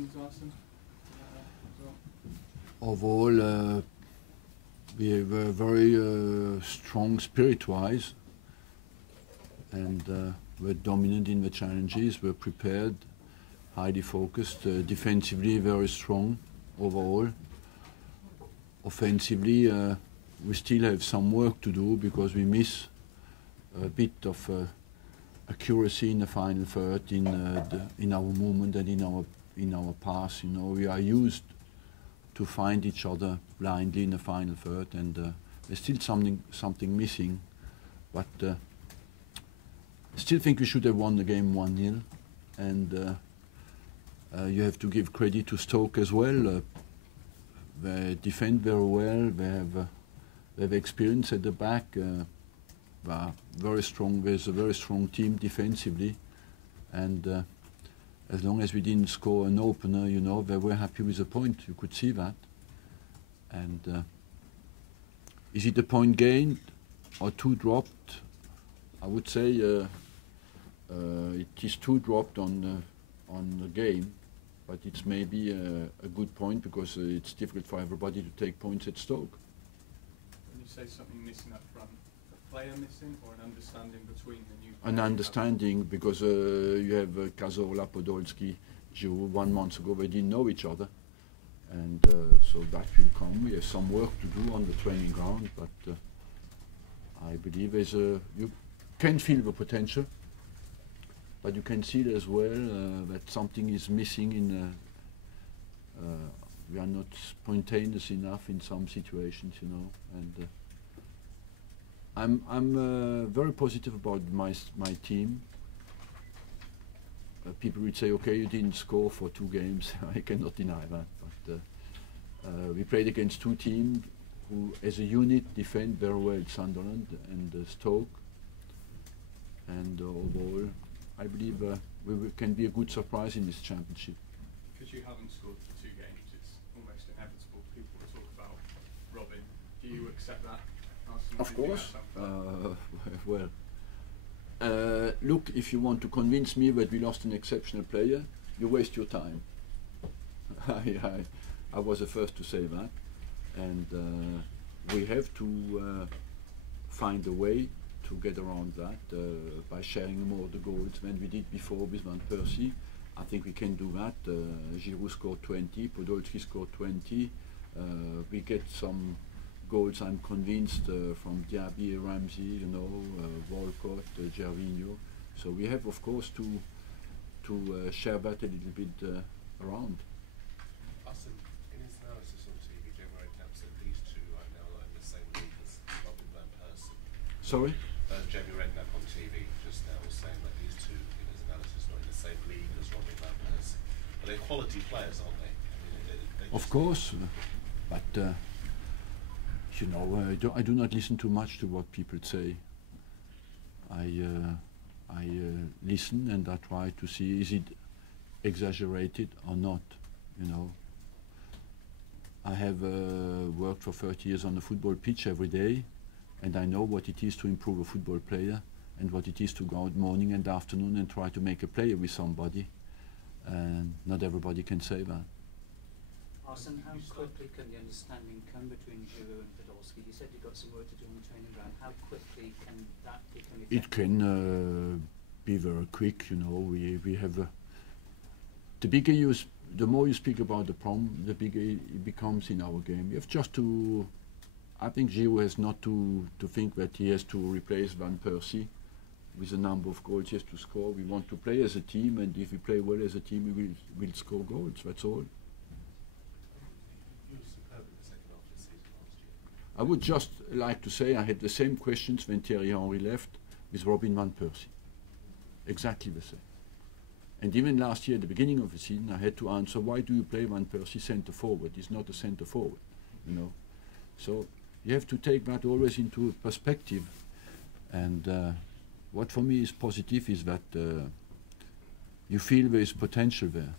observations, Arsene? Overall, we were very strong spirit-wise, and were dominant in the challenges, were prepared, highly focused, defensively very strong overall. Offensively, we still have some work to do because we miss a bit of accuracy in the final third, in our movement and in our pass. You know, we are used to find each other blindly in the final third, and there's still something missing. But I still think we should have won the game 1-0, and you have to give credit to Stoke as well. They defend very well. They have experience at the back. They are very strong. There's a very strong team defensively, and as long as we didn't score an opener, you know, they were happy with the point. You could see that. And is it a point gained or 2 dropped? I would say it is 2 dropped on the game, but it's maybe a good point because it's difficult for everybody to take points at Stoke. When you say something missing up front, a player missing or an understanding between the new players? An understanding, because you have Cazorla, Podolski, Giroud. 1 month ago they didn't know each other, and so that will come. We have some work to do on the training ground, but I believe you can feel the potential, but you can see as well that something is missing in. We are not spontaneous enough in some situations, you know, and I'm very positive about my team. People would say, okay, you didn't score for 2 games. I cannot deny that, but we played against 2 teams who, as a unit, defend very well, Sunderland and Stoke. And overall, I believe we can be a good surprise in this championship. Because you haven't scored for 2 games, it's almost inevitable. People will talk about Robin. Do you accept that? Arsenal, of course. Well, look, if you want to convince me that we lost an exceptional player, you waste your time. I was the first to say that, and we have to find a way to get around that by sharing more the goals than we did before with Van Persie. I think we can do that. Giroud scored 20, Podolski scored 20. We get some goals, I'm convinced, from Diaby, Ramsey, you know, Walcott, Gervinho. So we have, of course, to share that a little bit around. Arsene, in his analysis on TV, Wenger said these 2 are now in the same league as Robin van Persie. Sorry? Jamie Redknapp on TV just now was saying that these 2, in his analysis, are in the same league as Robin van Persie. But they're quality players, aren't they? I mean, of course, but you know, I do not listen too much to what people say. I listen and I try to see, is it exaggerated or not, you know. I have worked for 30 years on the football pitch every day, and I know what it is to improve a football player and what it is to go out morning and afternoon and try to make a player with somebody. And not everybody can say that. Arsene, how quickly can the understanding come between Giroud and Podolski? You said you've got some work to do on the training ground. How quickly can that become effective? It can be very quick, you know. We have the more you speak about the problem, the bigger it becomes in our game. You have just to. I think Giroud has not to think that he has to replace Van Persie with a number of goals he has to score. We want to play as a team, and if we play well as a team, we will score goals. That's all. I would just like to say I had the same questions when Thierry Henry left with Robin van Persie. Exactly the same. And even last year, at the beginning of the season, I had to answer, why do you play Van Persie centre forward? He's not a centre forward, you know. So you have to take that always into perspective. And what for me is positive is that you feel there is potential there.